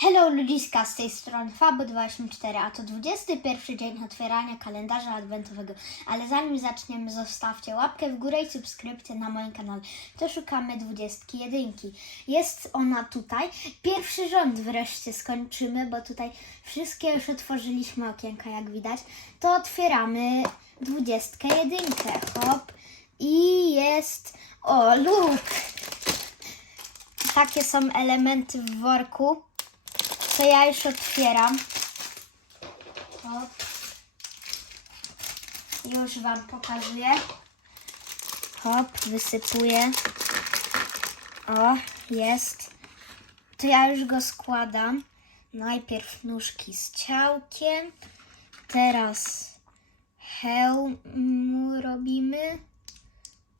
Hello ludziska, z tej strony Fabu24, a to 21 dzień otwierania kalendarza adwentowego. Ale zanim zaczniemy, zostawcie łapkę w górę i subskrypcję na moim kanale. To szukamy 21. Jest ona tutaj. Pierwszy rząd wreszcie skończymy, bo tutaj wszystkie już otworzyliśmy okienka, jak widać. To otwieramy 21. Hop. I jest... O, luk! Takie są elementy w worku. To ja już otwieram. Hop. Już Wam pokazuję. Hop, wysypuję. O, jest. To ja już go składam. Najpierw nóżki z ciałkiem. Teraz hełm robimy.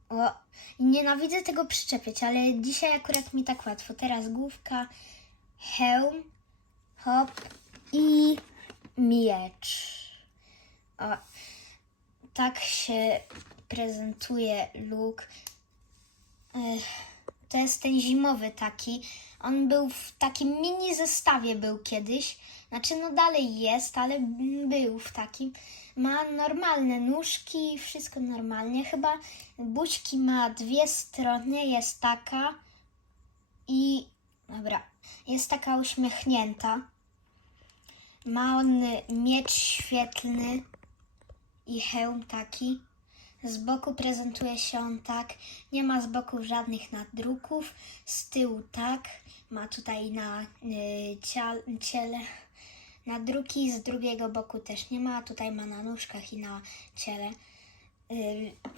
O, nienawidzę tego przyczepiać, ale dzisiaj akurat mi tak łatwo. Teraz główka, hełm, hop i miecz. O, tak się prezentuje. Ech, To jest ten zimowy taki. On był w takim mini zestawie był kiedyś. Znaczy no dalej jest, ale był w takim. Ma normalne nóżki, wszystko normalnie. Chyba buźki ma dwie strony, jest taka i dobra, jest taka uśmiechnięta. Ma on miecz świetlny i hełm taki. Z boku prezentuje się on tak. Nie ma z boku żadnych nadruków. Z tyłu tak. Ma tutaj na y, ciele nadruki. Z drugiego boku też nie ma. Tutaj ma na nóżkach i na ciele.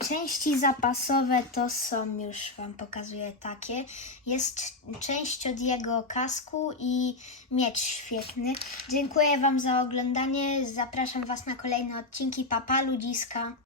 Części zapasowe to są, już Wam pokazuję takie. Jest część od jego kasku i miecz świetny. Dziękuję Wam za oglądanie. Zapraszam Was na kolejne odcinki. Papa ludziska.